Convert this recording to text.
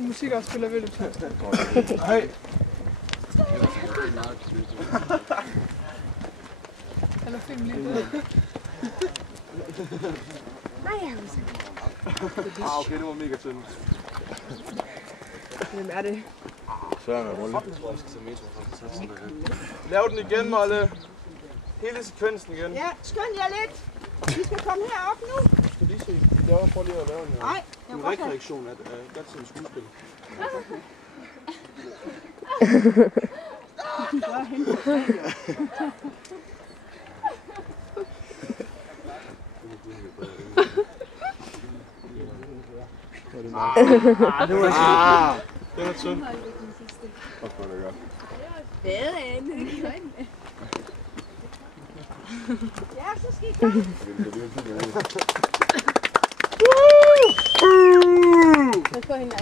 Musik også spiller vel. Hej. Eller film lige. Nej, Okay, det var mega tyndt. hvem er det? Søren er rolig. Lav den igen, Molle. Hele sekvensen igen. Ja, skynd jer lidt. Vi skal komme herop nu. Du skal lige se. Prøv lige at lave en rekreaktion af datidens skuespil. Det var synd. Ja, så skal I komme. Jeg får hende